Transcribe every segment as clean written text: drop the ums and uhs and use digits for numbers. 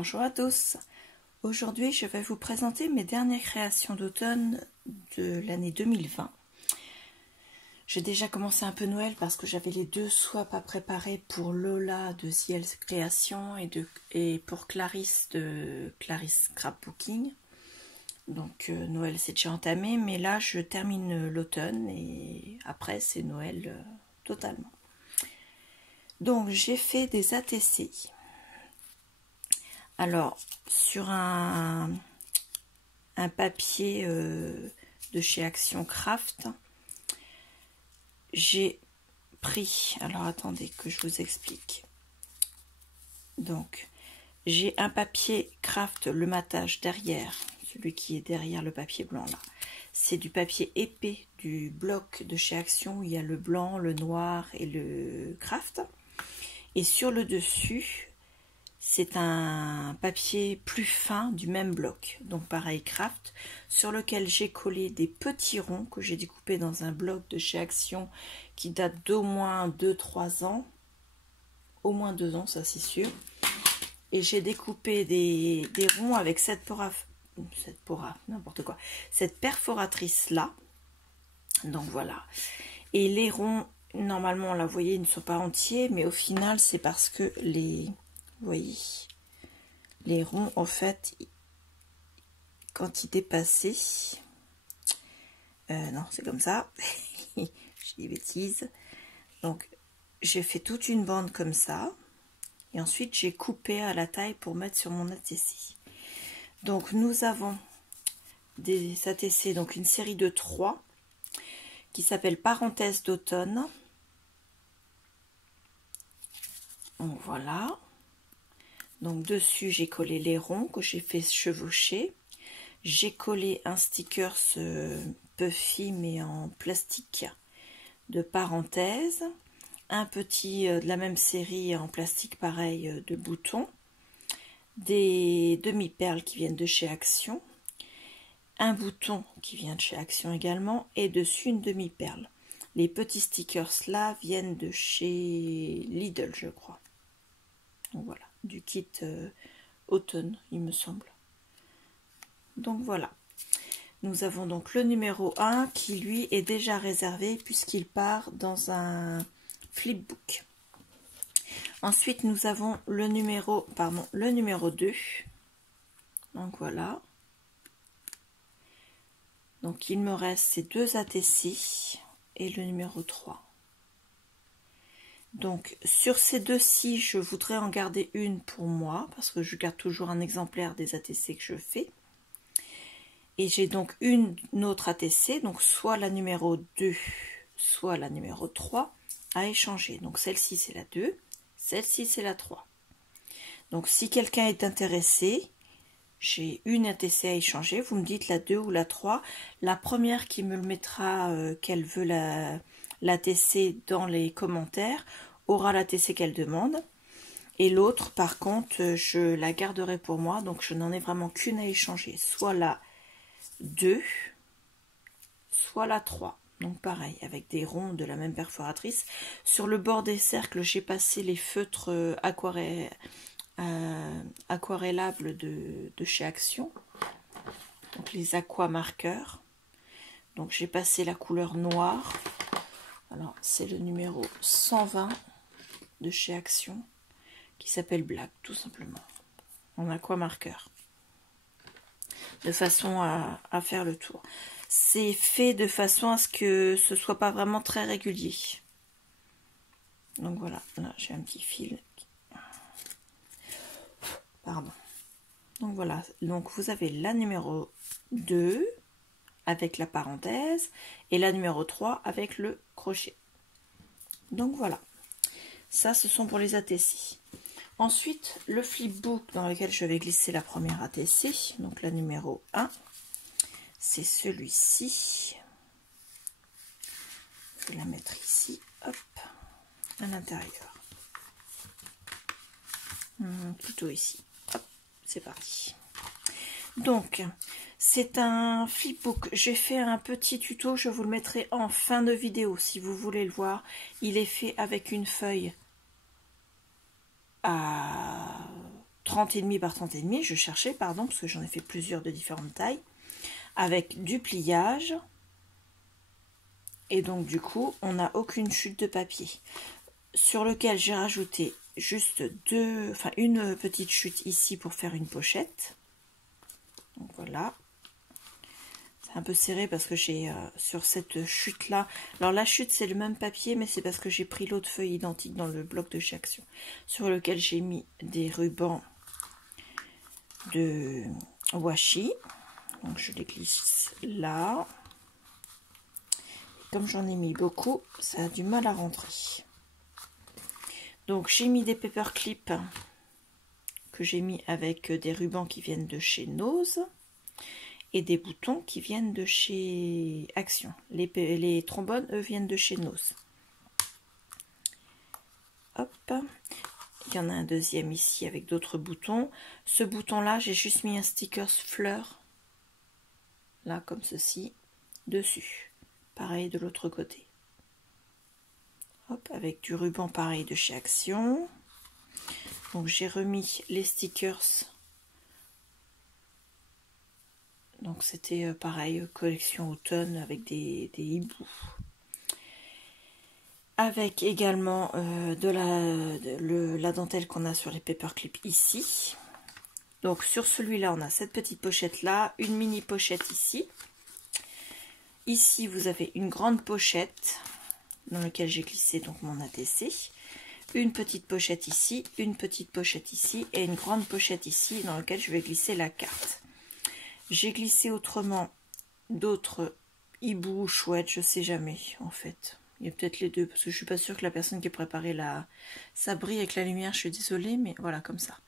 Bonjour à tous. Aujourd'hui, je vais vous présenter mes dernières créations d'automne de l'année 2020. J'ai déjà commencé un peu Noël parce que j'avais les deux swaps à préparer pour Lola de Ciel Création et pour Clarisse de Clarisse Scrapbooking. Donc Noël c'est déjà entamé, mais là je termine l'automne et après c'est Noël totalement. Donc j'ai fait des ATC. Alors sur un papier de chez Action Craft, j'ai pris, alors attendez que je vous explique. Donc j'ai un papier Craft le matage derrière, celui qui est derrière le papier blanc là. C'est du papier épais du bloc de chez Action où il y a le blanc, le noir et le Craft. Et sur le dessus, c'est un papier plus fin du même bloc, donc pareil Craft, sur lequel j'ai collé des petits ronds que j'ai découpés dans un bloc de chez Action qui date d'au moins 2-3 ans, au moins 2 ans, ça c'est sûr. Et j'ai découpé des ronds avec cette perforatrice là. Donc voilà. Et les ronds, normalement, là, vous voyez, ils ne sont pas entiers, mais au final, c'est parce que vous voyez, les ronds, en fait, quand ils dépassaient, non, c'est comme ça, je dis des bêtises. Donc, j'ai fait toute une bande comme ça, et ensuite, j'ai coupé à la taille pour mettre sur mon ATC. Donc, nous avons des ATC, donc une série de 3, qui s'appelle Parenthèse d'automne. Donc, voilà. Donc dessus j'ai collé les ronds que j'ai fait chevaucher. J'ai collé un sticker Puffy mais en plastique de parenthèse. Un petit de la même série en plastique pareil de boutons. Des demi-perles qui viennent de chez Action. Un bouton qui vient de chez Action également. Et dessus une demi-perle. Les petits stickers là viennent de chez Lidl je crois. Donc voilà, du kit automne, il me semble. Donc voilà. Nous avons donc le numéro 1 qui lui est déjà réservé puisqu'il part dans un flipbook. Ensuite, nous avons le numéro 2. Donc voilà. Donc il me reste ces deux ATC et le numéro 3. Donc sur ces deux-ci, je voudrais en garder une pour moi, parce que je garde toujours un exemplaire des ATC que je fais. Et j'ai donc une autre ATC, donc soit la numéro 2, soit la numéro 3, à échanger. Donc celle-ci c'est la 2, celle-ci c'est la 3. Donc si quelqu'un est intéressé, j'ai une ATC à échanger, vous me dites la 2 ou la 3. La première qui me le mettra qu'elle veut l'ATC dans les commentaires aura l'ATC qu'elle demande, et l'autre par contre je la garderai pour moi, donc je n'en ai vraiment qu'une à échanger, soit la 2 soit la 3. Donc pareil avec des ronds de la même perforatrice. Sur le bord des cercles j'ai passé les feutres aquarellables de chez Action, donc les aqua marqueurs. Donc j'ai passé la couleur noire. Alors c'est le numéro 120 de chez Action qui s'appelle Black tout simplement en aqua marqueur, de façon à faire le tour. C'est fait de façon à ce que ce soit pas vraiment très régulier. Donc voilà, là j'ai un petit fil. Pardon. Donc voilà, donc vous avez la numéro 2 avec la parenthèse et la numéro 3 avec le crochet. Donc voilà, ça ce sont pour les ATC. Ensuite, le flipbook dans lequel je vais glisser la première ATC, donc la numéro 1, c'est celui-ci. Je vais la mettre ici, hop, à l'intérieur. Plutôt ici. Hop, c'est parti. Donc, c'est un flipbook. J'ai fait un petit tuto, je vous le mettrai en fin de vidéo si vous voulez le voir. Il est fait avec une feuille à 30,5 par 30,5, je cherchais, pardon, parce que j'en ai fait plusieurs de différentes tailles, avec du pliage. Et donc du coup, on n'a aucune chute de papier. Sur lequel j'ai rajouté juste une petite chute ici pour faire une pochette. Donc voilà. C'est un peu serré parce que j'ai sur cette chute là. Alors la chute c'est le même papier, mais c'est parce que j'ai pris l'autre feuille identique dans le bloc de chez Action, sur lequel j'ai mis des rubans de washi. Donc je les glisse là. Comme j'en ai mis beaucoup, ça a du mal à rentrer. Donc j'ai mis des paper clips que j'ai mis avec des rubans qui viennent de chez Nose et des boutons qui viennent de chez Action. Les trombones, eux, viennent de chez Nose. Hop, il y en a un deuxième ici avec d'autres boutons. Ce bouton-là, j'ai juste mis un sticker fleur, là comme ceci, dessus. Pareil de l'autre côté. Hop, avec du ruban pareil de chez Action. Donc j'ai remis les stickers. Donc c'était pareil, collection automne avec des hiboux. Avec également la dentelle qu'on a sur les paperclips ici. Donc sur celui-là, on a cette petite pochette là, une mini pochette ici. Ici, vous avez une grande pochette dans laquelle j'ai glissé donc mon ATC. Une petite pochette ici, une petite pochette ici et une grande pochette ici dans laquelle je vais glisser la carte. J'ai glissé autrement d'autres hiboux, chouettes, je sais jamais en fait. Il y a peut-être les deux parce que je suis pas sûre que la personne qui a préparé ça brille avec la lumière, je suis désolée, mais voilà comme ça.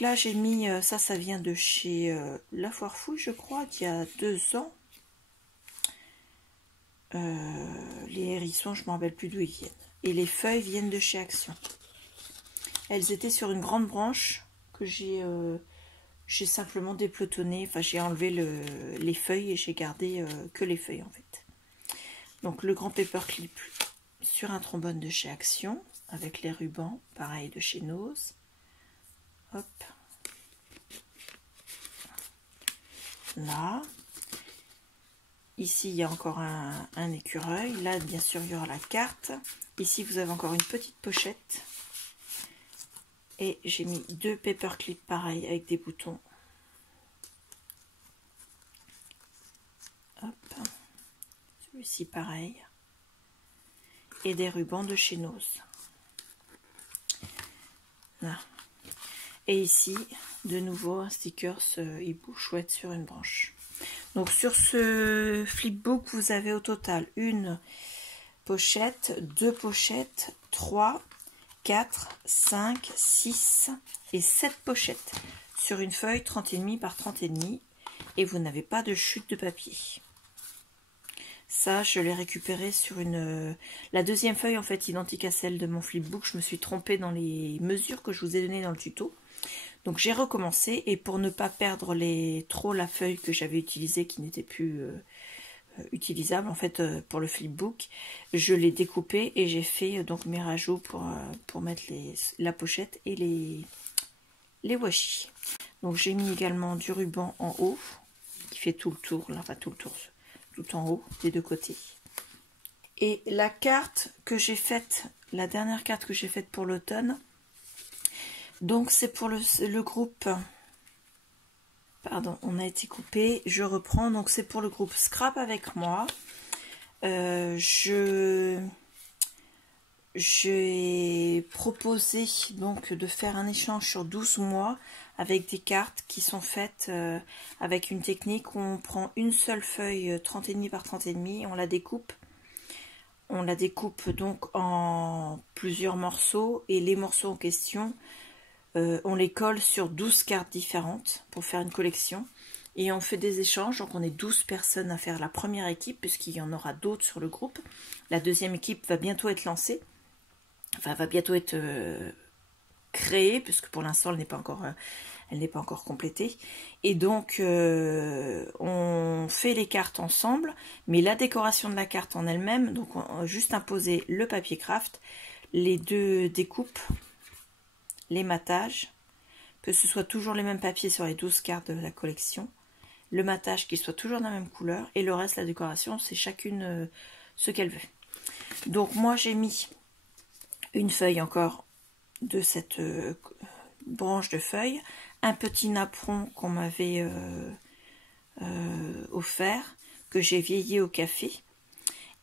Là j'ai mis, ça vient de chez La Foire Fouille je crois, d'il y a 2 ans. Les hérissons, je ne me rappelle plus d'où ils viennent. Et les feuilles viennent de chez Action. Elles étaient sur une grande branche que j'ai simplement dépelotonné. Enfin, j'ai enlevé les feuilles et j'ai gardé que les feuilles en fait. Donc le grand paperclip sur un trombone de chez Action avec les rubans, pareil de chez Nose. Hop. Là. Ici, il y a encore un écureuil. Là, bien sûr, il y aura la carte. Ici, vous avez encore une petite pochette. Et j'ai mis 2 paperclips pareil avec des boutons. Hop. Celui-ci, pareil. Et des rubans de chez Nose. Là. Et ici, de nouveau, un sticker hibou chouette sur une branche. Donc sur ce flipbook, vous avez au total une pochette, 2 pochettes, 3, 4, 5, 6 et 7 pochettes sur une feuille 30,5 par 30,5 et vous n'avez pas de chute de papier. Ça, je l'ai récupéré sur la deuxième feuille en fait identique à celle de mon flipbook. Je me suis trompée dans les mesures que je vous ai données dans le tuto. Donc j'ai recommencé et pour ne pas perdre trop la feuille que j'avais utilisée qui n'était plus utilisable en fait pour le flipbook, je l'ai découpé et j'ai fait donc mes rajouts pour mettre la pochette et les washi. Donc j'ai mis également du ruban en haut qui fait tout le tour, là, enfin tout le tour, tout en haut des deux côtés. Et la carte que j'ai faite, la dernière carte que j'ai faite pour l'automne, donc c'est pour le groupe, pardon, on a été coupé, je reprends, donc c'est pour le groupe Scrap avec moi. J'ai proposé donc de faire un échange sur 12 mois avec des cartes qui sont faites avec une technique où on prend une seule feuille 30,5 par 30,5 et on la découpe. On la découpe donc en plusieurs morceaux et les morceaux en question, on les colle sur 12 cartes différentes pour faire une collection. Et on fait des échanges, donc on est 12 personnes à faire la première équipe, puisqu'il y en aura d'autres sur le groupe. La deuxième équipe va bientôt être lancée, enfin va bientôt être créée, puisque pour l'instant elle n'est pas encore complétée. Et donc on fait les cartes ensemble, mais la décoration de la carte en elle-même, donc on a juste imposé le papier craft, les deux découpes, les matages, que ce soit toujours les mêmes papiers sur les 12 cartes de la collection, le matage qui soit toujours de la même couleur, et le reste, la décoration, c'est chacune ce qu'elle veut. Donc moi j'ai mis une feuille encore de cette branche de feuilles, un petit napperon qu'on m'avait offert, que j'ai vieilli au café,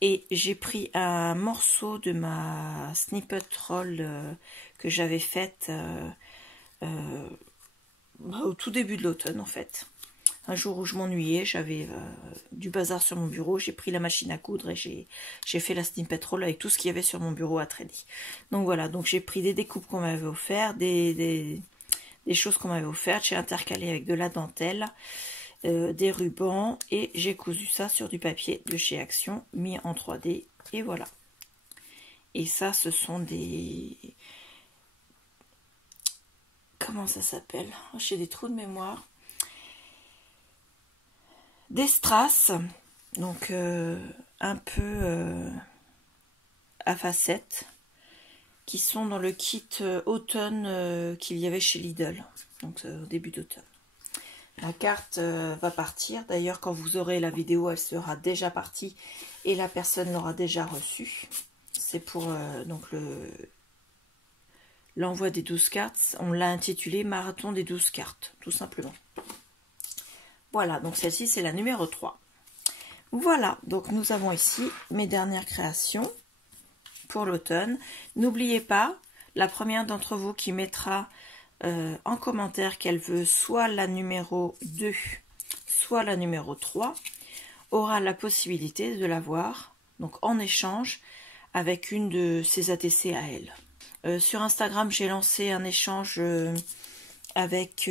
et j'ai pris un morceau de ma snippet roll que j'avais faite au tout début de l'automne en fait. Un jour où je m'ennuyais, j'avais du bazar sur mon bureau, j'ai pris la machine à coudre et j'ai fait la snippet roll avec tout ce qu'il y avait sur mon bureau à trader. Donc voilà, donc j'ai pris des découpes qu'on m'avait offertes, des choses qu'on m'avait offertes, j'ai intercalé avec de la dentelle, des rubans, et j'ai cousu ça sur du papier de chez Action, mis en 3D, et voilà. Et ça, ce sont des... Comment ça s'appelle? J'ai des trous de mémoire. Des strass, donc un peu à facettes, qui sont dans le kit automne qu'il y avait chez Lidl, donc au début d'automne. La carte va partir, d'ailleurs quand vous aurez la vidéo, elle sera déjà partie et la personne l'aura déjà reçue. C'est pour donc l'envoi des 12 cartes, on l'a intitulé Marathon des 12 cartes, tout simplement. Voilà, donc celle-ci c'est la numéro 3. Voilà, donc nous avons ici mes dernières créations pour l'automne. N'oubliez pas, la première d'entre vous qui mettra en commentaire qu'elle veut soit la numéro 2, soit la numéro 3, aura la possibilité de l'avoir, donc en échange, avec une de ses ATC à elle. Sur Instagram, j'ai lancé un échange avec...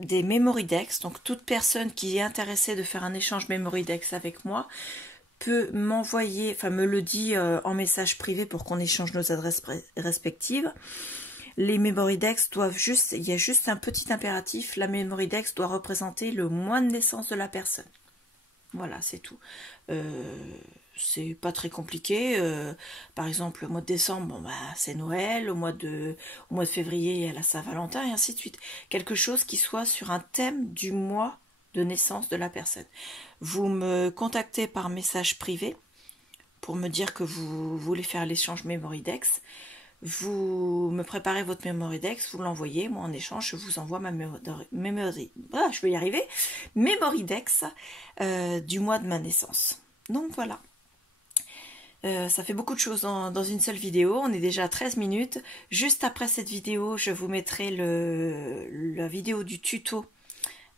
des Memorydex, donc toute personne qui est intéressée de faire un échange Memorydex avec moi peut m'envoyer, enfin me le dit en message privé pour qu'on échange nos adresses respectives. Les Memorydex doivent juste, il y a juste un petit impératif, la Memorydex doit représenter le mois de naissance de la personne. Voilà, c'est tout. C'est pas très compliqué. Par exemple, le mois de décembre, bon, bah, c'est Noël. Au mois de février, il y a la Saint-Valentin, et ainsi de suite. Quelque chose qui soit sur un thème du mois de naissance de la personne. Vous me contactez par message privé pour me dire que vous voulez faire l'échange Memorydex. Vous me préparez votre Memorydex, vous l'envoyez, moi en échange je vous envoie ma Memorydex du mois de ma naissance. Donc voilà. Ça fait beaucoup de choses dans une seule vidéo. On est déjà à 13 minutes. Juste après cette vidéo, je vous mettrai la vidéo du tuto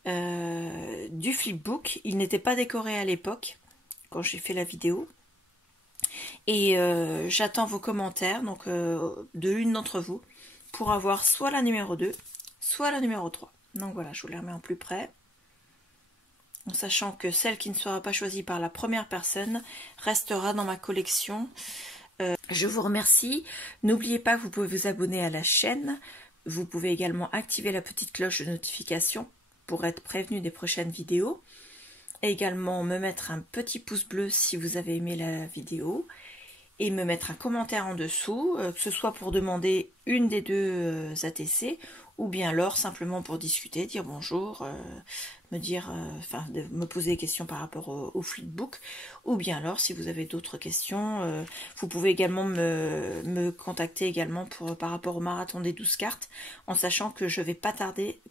du flipbook. Il n'était pas décoré à l'époque quand j'ai fait la vidéo. Et j'attends vos commentaires, donc de l'une d'entre vous, pour avoir soit la numéro 2, soit la numéro 3. Donc voilà, je vous les remets en plus près. En sachant que celle qui ne sera pas choisie par la première personne restera dans ma collection. Je vous remercie. N'oubliez pas que vous pouvez vous abonner à la chaîne. Vous pouvez également activer la petite cloche de notification pour être prévenu des prochaines vidéos. Et également me mettre un petit pouce bleu si vous avez aimé la vidéo. Et me mettre un commentaire en dessous, que ce soit pour demander une des deux ATC, ou bien alors simplement pour discuter, dire bonjour, me dire, me poser des questions par rapport au flipbook, ou bien alors si vous avez d'autres questions, vous pouvez également me contacter également par rapport au marathon des 12 cartes, en sachant que je ne vais pas tarder,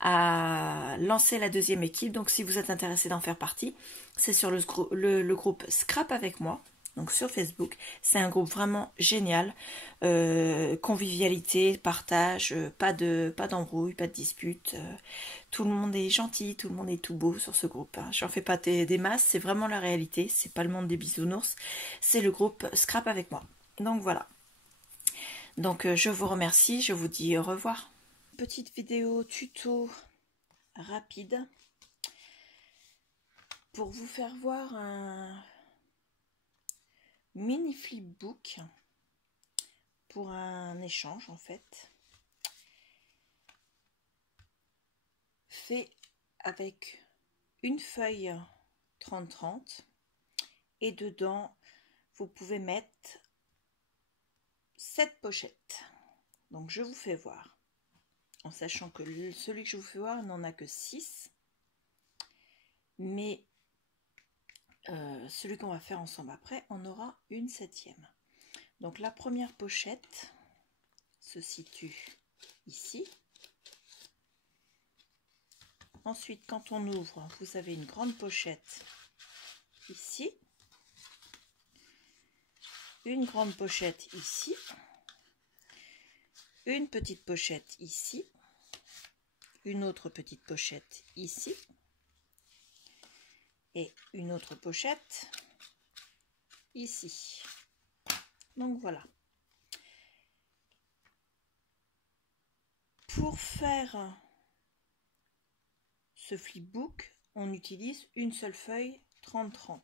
à lancer la deuxième équipe. Donc si vous êtes intéressé d'en faire partie, c'est sur le groupe Scrap avec moi, donc sur Facebook. C'est un groupe vraiment génial, convivialité, partage, pas d'embrouille, pas de dispute, tout le monde est gentil, tout le monde est tout beau sur ce groupe, hein. J'en fais pas des masses, c'est vraiment la réalité, c'est pas le monde des bisounours, c'est le groupe Scrap avec moi. Donc voilà, donc je vous remercie, je vous dis au revoir. Petite vidéo tuto rapide pour vous faire voir un mini flipbook pour un échange en fait, fait avec une feuille 30-30 et dedans vous pouvez mettre 7 pochettes. Donc je vous fais voir. En sachant que celui que je vous fais voir n'en a que 6. Mais celui qu'on va faire ensemble après en aura une 7e. Donc la première pochette se situe ici. Ensuite, quand on ouvre, vous avez une grande pochette ici. Une grande pochette ici. Une petite pochette ici. Une autre petite pochette ici. Et une autre pochette ici. Donc voilà. Pour faire ce flipbook, on utilise une seule feuille 30-30.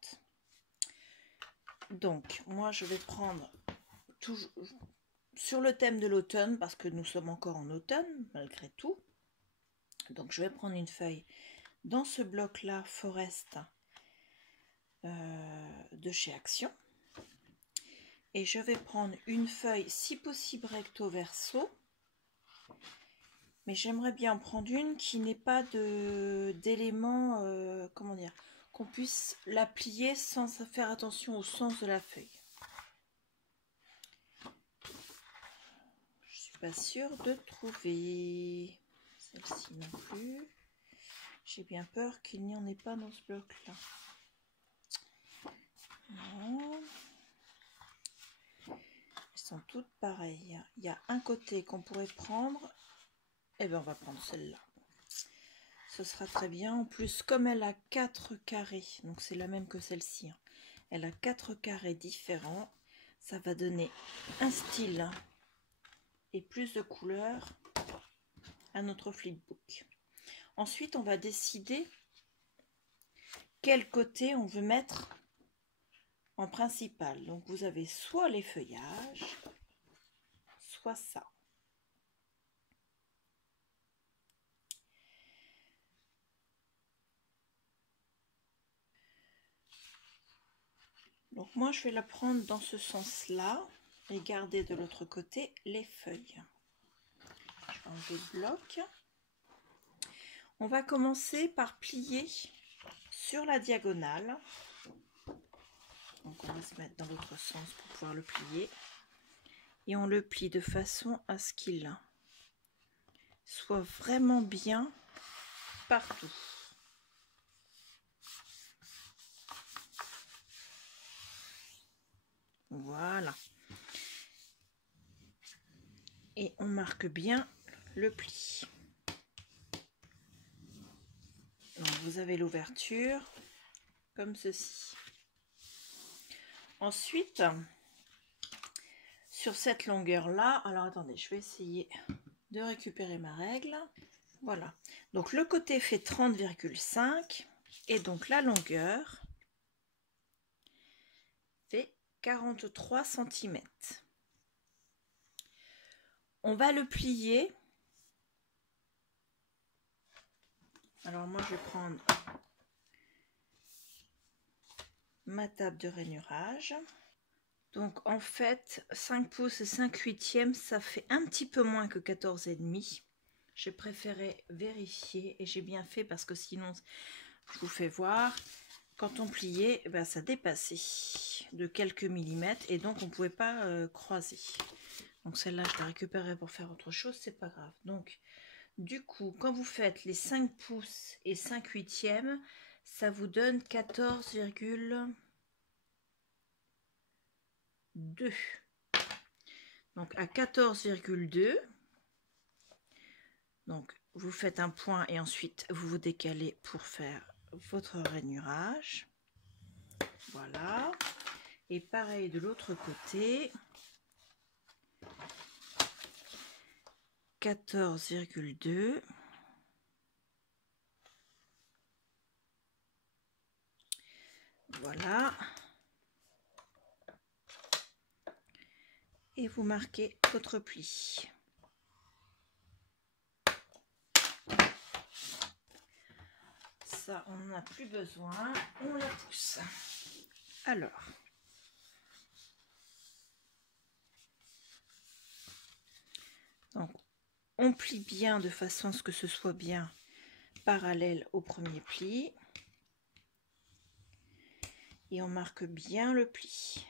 Donc moi je vais prendre toujours sur le thème de l'automne, parce que nous sommes encore en automne malgré tout. Donc je vais prendre une feuille dans ce bloc là Forest de chez Action, et je vais prendre une feuille si possible recto verso, mais j'aimerais bien prendre une qui n'ait pas d'éléments, comment dire, qu'on puisse la plier sans faire attention au sens de la feuille. Je suis pas sûre de trouver celle-ci non plus. J'ai bien peur qu'il n'y en ait pas dans ce bloc là. Non. Elles sont toutes pareilles. Il y a un côté qu'on pourrait prendre. Et bien on va prendre celle-là. Ce sera très bien. En plus, comme elle a 4 carrés, donc c'est la même que celle-ci, hein. Elle a 4 carrés différents. Ça va donner un style et plus de couleurs à notre flipbook. Ensuite, on va décider quel côté on veut mettre en principal. Donc vous avez soit les feuillages, soit ça. Donc moi je vais la prendre dans ce sens là et garder de l'autre côté les feuilles. Je vais enlever le bloc. On va commencer par plier sur la diagonale. Donc on va se mettre dans l'autre sens pour pouvoir le plier. Et on le plie de façon à ce qu'il soit vraiment bien partout. Voilà. Et on marque bien le pli. Donc vous avez l'ouverture comme ceci. Ensuite, sur cette longueur là, alors attendez, je vais essayer de récupérer ma règle. Voilà, donc le côté fait 30,5 et donc la longueur fait 43 cm. On va le plier. Alors moi je vais prendre ma table de rainurage. Donc en fait 5 pouces et 5/8, ça fait un petit peu moins que 14,5. J'ai préféré vérifier et j'ai bien fait parce que sinon je vous fais voir, quand on pliait, ben, ça dépassait de quelques millimètres et donc on ne pouvait pas croiser. Donc celle-là je la récupérerai pour faire autre chose, c'est pas grave. Donc du coup quand vous faites les 5 pouces et 5/8, ça vous donne 14,2. Donc à 14,2, donc vous faites un point et ensuite vous vous décalez pour faire votre rainurage. Voilà. Et pareil de l'autre côté. 14,2. Voilà. Et vous marquez votre pli. Ça, on n'en a plus besoin. On la pousse. Alors. Donc on plie bien de façon à ce que ce soit bien parallèle au premier pli. Et on marque bien le pli.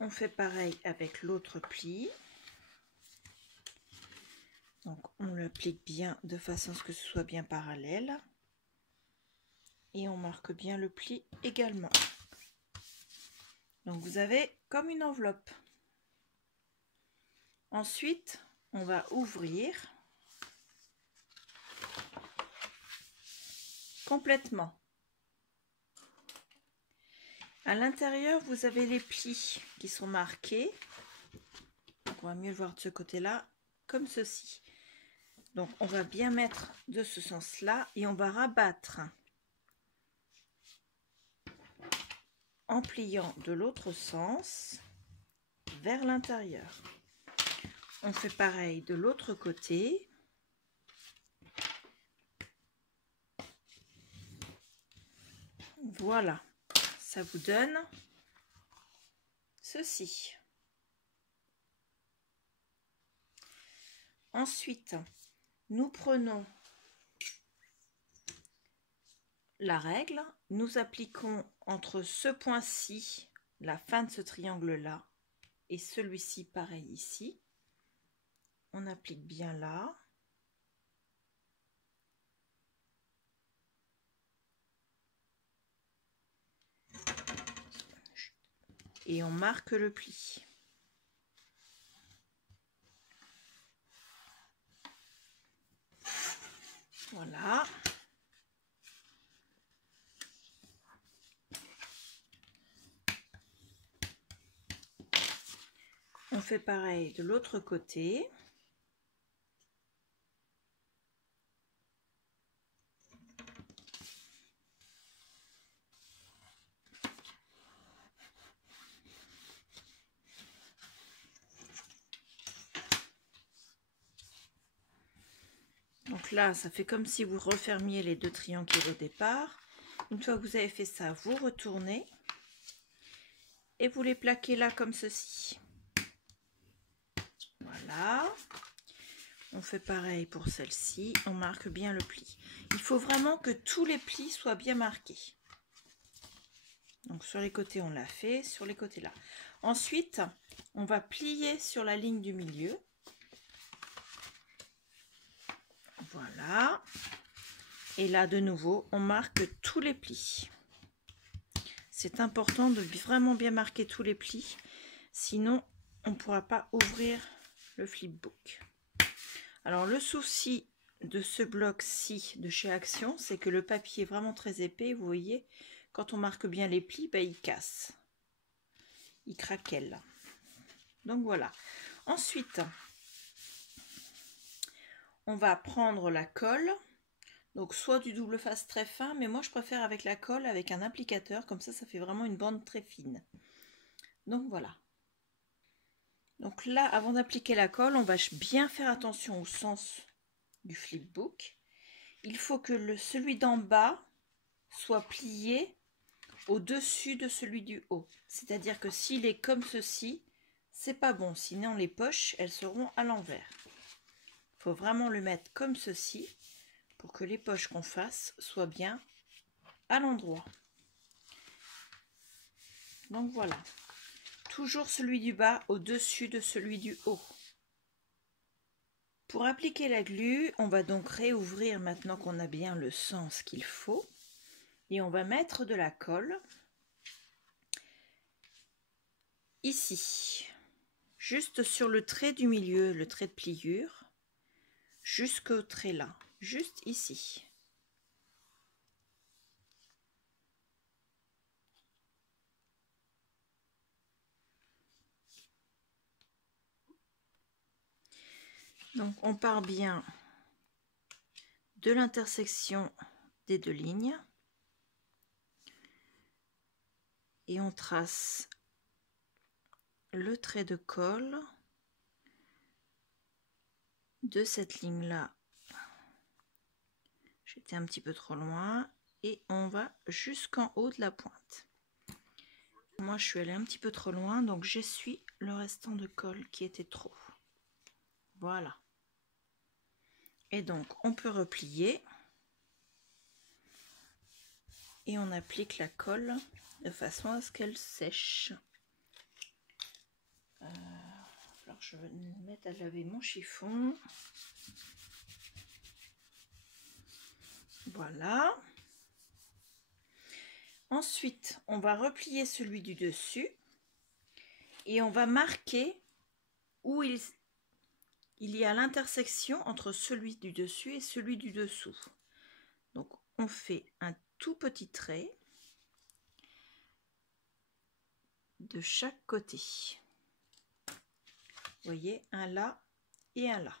On fait pareil avec l'autre pli. Donc on l'applique bien de façon à ce que ce soit bien parallèle. Et on marque bien le pli également. Donc vous avez comme une enveloppe. Ensuite, on va ouvrir complètement. À l'intérieur, vous avez les plis qui sont marqués. Donc on va mieux le voir de ce côté-là, comme ceci. Donc on va bien mettre de ce sens-là et on va rabattre en pliant de l'autre sens vers l'intérieur. On fait pareil de l'autre côté. Voilà, ça vous donne ceci. Ensuite, nous prenons la règle, nous appliquons entre ce point-ci, la fin de ce triangle-là, et celui-ci, pareil ici. On applique bien là. Et on marque le pli. Voilà. On fait pareil de l'autre côté. Donc là, ça fait comme si vous refermiez les deux triangles au départ. Une fois que vous avez fait ça, vous retournez et vous les plaquez là comme ceci. Voilà. On fait pareil pour celle-ci. On marque bien le pli. Il faut vraiment que tous les plis soient bien marqués. Donc sur les côtés, on l'a fait. Sur les côtés là. Ensuite, on va plier sur la ligne du milieu. Voilà. Et là, de nouveau, on marque tous les plis. C'est important de vraiment bien marquer tous les plis. Sinon, on ne pourra pas ouvrir le flipbook. Alors, le souci de ce bloc-ci de chez Action, c'est que le papier est vraiment très épais. Vous voyez, quand on marque bien les plis, ben, il casse. Il craquelle. Donc, voilà. Ensuite, on va prendre la colle. Donc soit du double face très fin, mais moi je préfère avec la colle, avec un applicateur, comme ça fait vraiment une bande très fine. Donc voilà. Donc là, avant d'appliquer la colle, on va bien faire attention au sens du flipbook. Il faut que celui d'en bas soit plié au-dessus de celui du haut. C'est-à-dire que s'il est comme ceci, c'est pas bon, sinon les poches, elles seront à l'envers. Il faut vraiment le mettre comme ceci, pour que les poches qu'on fasse soient bien à l'endroit. Donc voilà. Toujours celui du bas au-dessus de celui du haut. Pour appliquer la glu, on va donc réouvrir maintenant qu'on a bien le sens qu'il faut. Et on va mettre de la colle ici, juste sur le trait du milieu, le trait de pliure, jusqu'au trait là, juste ici. Donc on part bien de l'intersection des deux lignes et on trace le trait de colle de cette ligne là. J'étais un petit peu trop loin et on va jusqu'en haut de la pointe. Moi je suis allée un petit peu trop loin, donc j'essuie le restant de colle qui était trop. Voilà. Et donc, on peut replier. Et on applique la colle de façon à ce qu'elle sèche. Alors, je vais mettre à laver mon chiffon. Voilà. Ensuite, on va replier celui du dessus. Et on va marquer où il y a l'intersection entre celui du dessus et celui du dessous. Donc, on fait un tout petit trait de chaque côté. Vous voyez, un là et un là.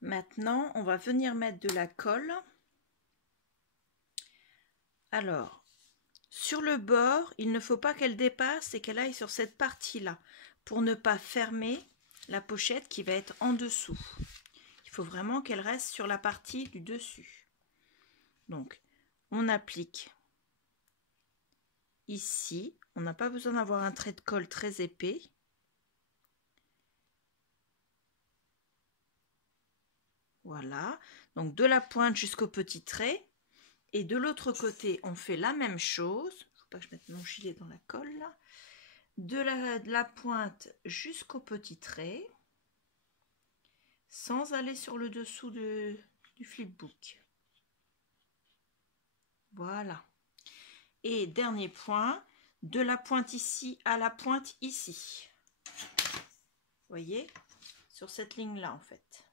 Maintenant, on va venir mettre de la colle. Alors, sur le bord, il ne faut pas qu'elle dépasse et qu'elle aille sur cette partie-là pour ne pas fermer la pochette qui va être en dessous. Il faut vraiment qu'elle reste sur la partie du dessus. Donc, on applique ici. On n'a pas besoin d'avoir un trait de colle très épais. Voilà. Donc, de la pointe jusqu'au petit trait. Et de l'autre côté, on fait la même chose. Il ne faut pas que je mette mon gilet dans la colle. De la pointe jusqu'au petit trait. Sans aller sur le dessous du flipbook. Voilà. Et dernier point, de la pointe ici à la pointe ici. Vous voyez, sur cette ligne-là en fait.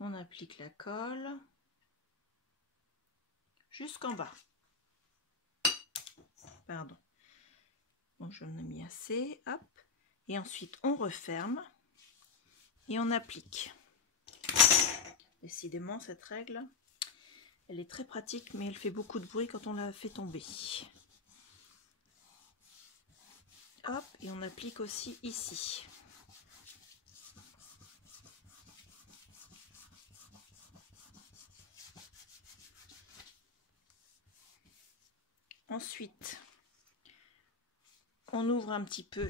On applique la colle jusqu'en bas. Pardon. Bon, je en ai mis assez. Hop. Et ensuite, on referme et on applique. Décidément, cette règle, elle est très pratique, mais elle fait beaucoup de bruit quand on la fait tomber. Hop, et on applique aussi ici. Ensuite, on ouvre un petit peu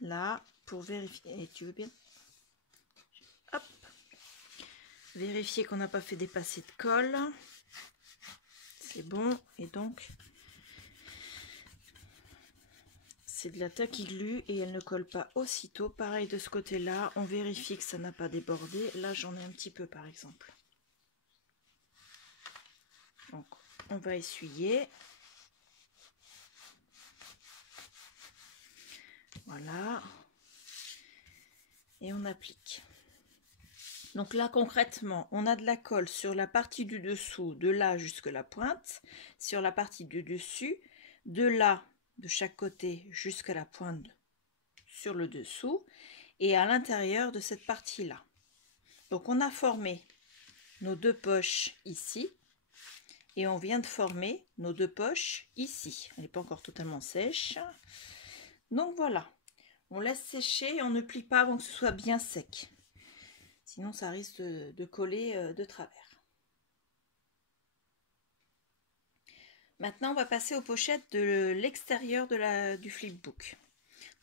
là pour vérifier. Et tu veux bien? Hop, vérifier qu'on n'a pas fait dépasser de colle. C'est bon. Et donc, c'est de la tacky glue et elle ne colle pas aussitôt. Pareil de ce côté-là, on vérifie que ça n'a pas débordé. Là, j'en ai un petit peu par exemple. Donc, on va essuyer. Voilà. Et on applique. Donc là, concrètement, on a de la colle sur la partie du dessous, de là jusqu'à la pointe, sur la partie du dessus, de là, de chaque côté, jusqu'à la pointe sur le dessous, et à l'intérieur de cette partie-là. Donc on a formé nos deux poches ici, et on vient de former nos deux poches ici. Elle n'est pas encore totalement sèche. Donc voilà, on laisse sécher et on ne plie pas avant que ce soit bien sec. Sinon, ça risque de coller de travers. Maintenant, on va passer aux pochettes de l'extérieur du flipbook.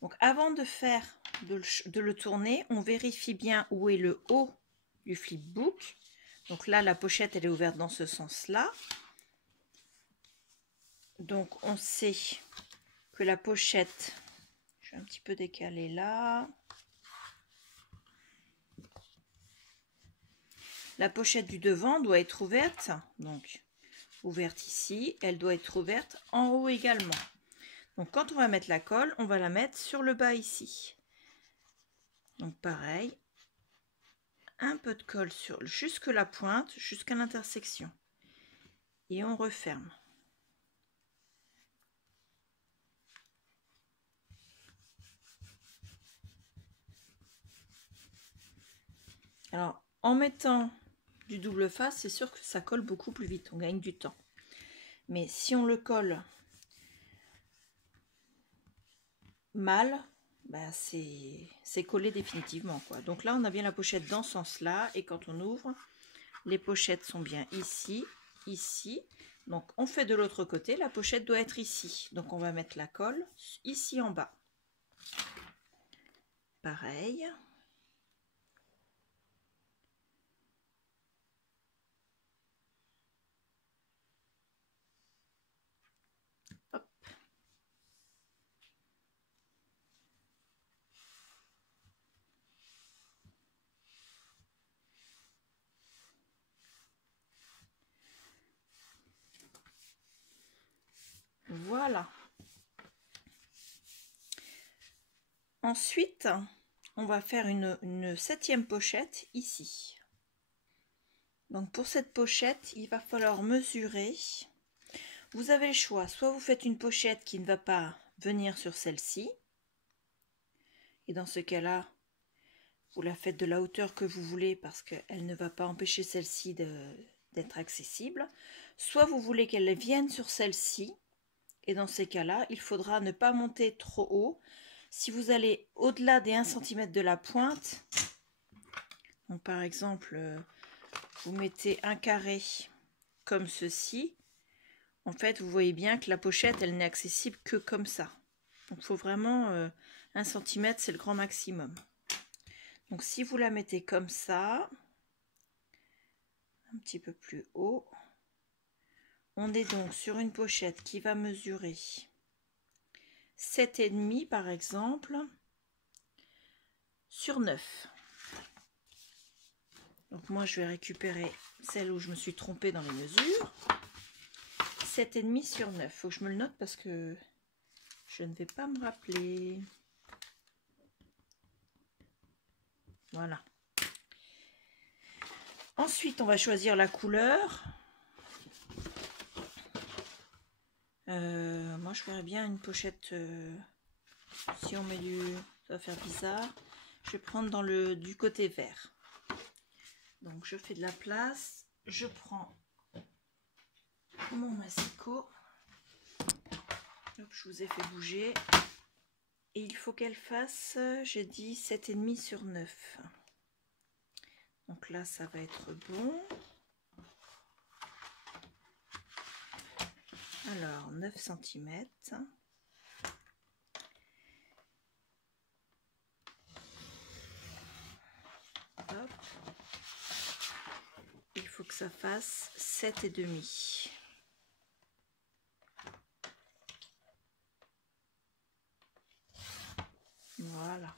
Donc, avant de le tourner, on vérifie bien où est le haut du flipbook. Donc là, la pochette, elle est ouverte dans ce sens-là. Donc, on sait que la pochette, je vais un petit peu décaler là. La pochette du devant doit être ouverte, donc ouverte ici, elle doit être ouverte en haut également. Donc quand on va mettre la colle, on va la mettre sur le bas ici. Donc pareil, un peu de colle sur jusque la pointe, jusqu'à l'intersection. Et on referme. Alors, en mettant du double face, c'est sûr que ça colle beaucoup plus vite, on gagne du temps. Mais si on le colle mal, bah c'est collé définitivement, quoi. Donc là, on a bien la pochette dans ce sens-là, et quand on ouvre, Les pochettes sont bien ici, ici. Donc on fait de l'autre côté, la pochette doit être ici. Donc on va mettre la colle ici en bas. Pareil. Hop. Voilà. Ensuite, on va faire une 7e pochette ici. Donc pour cette pochette, il va falloir mesurer. Vous avez le choix, soit vous faites une pochette qui ne va pas venir sur celle-ci. Et dans ce cas-là, vous la faites de la hauteur que vous voulez parce qu'elle ne va pas empêcher celle-ci d'être accessible. Soit vous voulez qu'elle vienne sur celle-ci. Et dans ces cas-là, il faudra ne pas monter trop haut. Si vous allez au-delà des 1 cm de la pointe, donc par exemple, vous mettez un carré comme ceci, en fait, vous voyez bien que la pochette, elle n'est accessible que comme ça. Donc, il faut vraiment 1 cm, c'est le grand maximum. Donc, si vous la mettez comme ça, un petit peu plus haut, on est donc sur une pochette qui va mesurer 7,5 par exemple, sur 9. Donc moi je vais récupérer celle où je me suis trompée dans les mesures. 7,5 sur 9. Faut que je me le note parce que je ne vais pas me rappeler. Voilà. Ensuite on va choisir la couleur. Moi je ferais bien une pochette. Si on met du... ça va faire bizarre. Je vais prendre du côté vert. Donc je fais de la place. Je prends mon massicot. Hop, je vous ai fait bouger. Et il faut qu'elle fasse, j'ai dit 7,5 sur 9. Donc là, ça va être bon. Alors, 9 cm. Hop. Il faut que ça fasse 7,5. Voilà.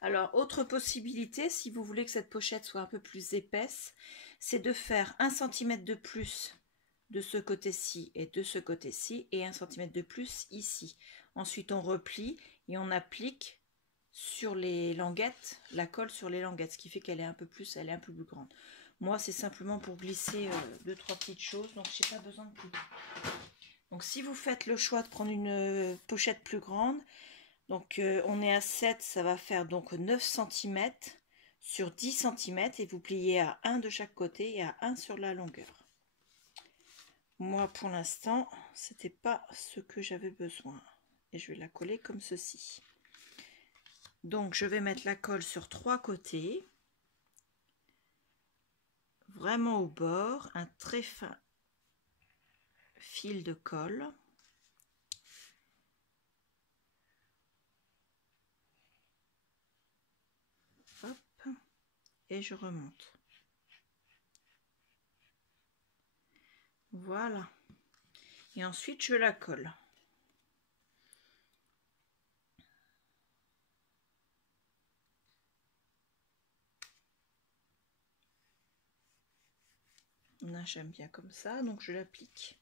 Alors, autre possibilité, si vous voulez que cette pochette soit un peu plus épaisse, c'est de faire 1 cm de plus de ce côté-ci et de ce côté-ci et 1 cm de plus ici. Ensuite, on replie et on applique sur les languettes, la colle sur les languettes, ce qui fait qu'elle est un peu plus, elle est un peu plus grande. Moi, c'est simplement pour glisser 2-3 petites choses, donc j'ai pas besoin de plus. Donc, si vous faites le choix de prendre une pochette plus grande, donc on est à 7, ça va faire donc 9 cm sur 10 cm et vous pliez à 1 de chaque côté et à 1 sur la longueur. Moi pour l'instant, c'était pas ce que j'avais besoin. Et je vais la coller comme ceci. Donc je vais mettre la colle sur 3 côtés. Vraiment au bord, un très fin fil de colle. Hop, et je remonte. Voilà. Et ensuite, je la colle. Là, j'aime bien comme ça, donc je l'applique.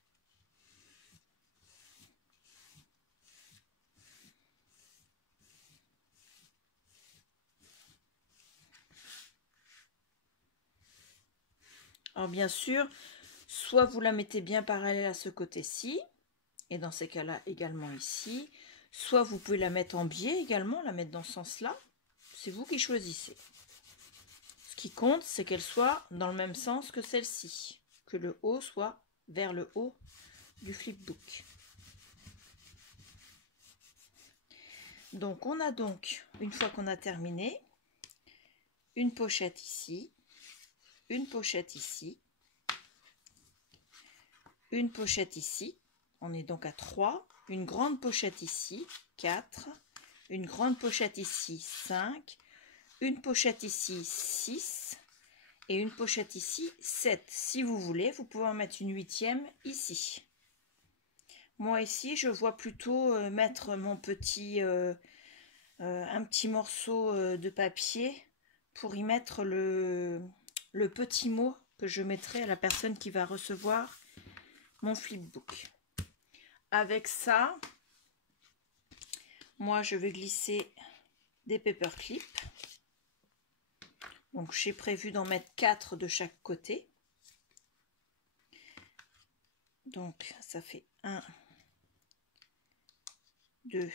Alors bien sûr, soit vous la mettez bien parallèle à ce côté-ci, et dans ces cas-là également ici, soit vous pouvez la mettre en biais également, la mettre dans ce sens-là, c'est vous qui choisissez. Ce qui compte, c'est qu'elle soit dans le même sens que celle-ci, que le haut soit vers le haut du flipbook. Donc on a donc, une fois qu'on a terminé, une pochette ici, une pochette ici, une pochette ici, on est donc à 3, une grande pochette ici, 4, une grande pochette ici, 5, une pochette ici, 6, et une pochette ici, 7. Si vous voulez, vous pouvez en mettre une 8e ici. Moi ici, je vois plutôt mettre mon petit, un petit morceau de papier pour y mettre le petit mot que je mettrai à la personne qui va recevoir mon flipbook. Avec ça, moi je vais glisser des paperclips. Donc j'ai prévu d'en mettre 4 de chaque côté. Donc ça fait 1, 2,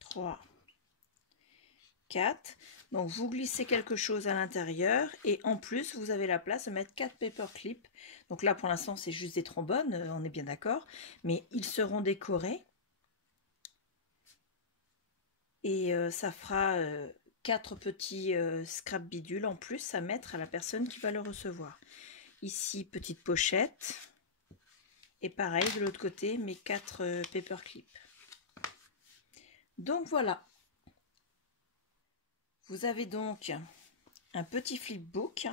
3, 4. Donc vous glissez quelque chose à l'intérieur et en plus vous avez la place de mettre 4 paperclips. Donc là pour l'instant c'est juste des trombones, on est bien d'accord, mais ils seront décorés et ça fera 4 petits scrap bidules en plus à mettre à la personne qui va le recevoir. Ici petite pochette et pareil de l'autre côté mes 4 paperclips. Donc voilà. Vous avez donc un petit flipbook.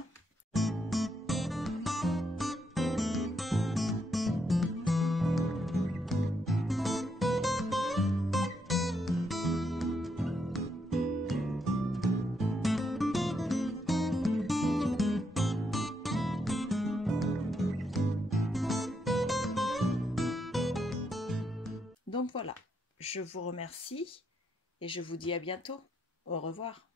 Donc voilà, je vous remercie et je vous dis à bientôt. Au revoir.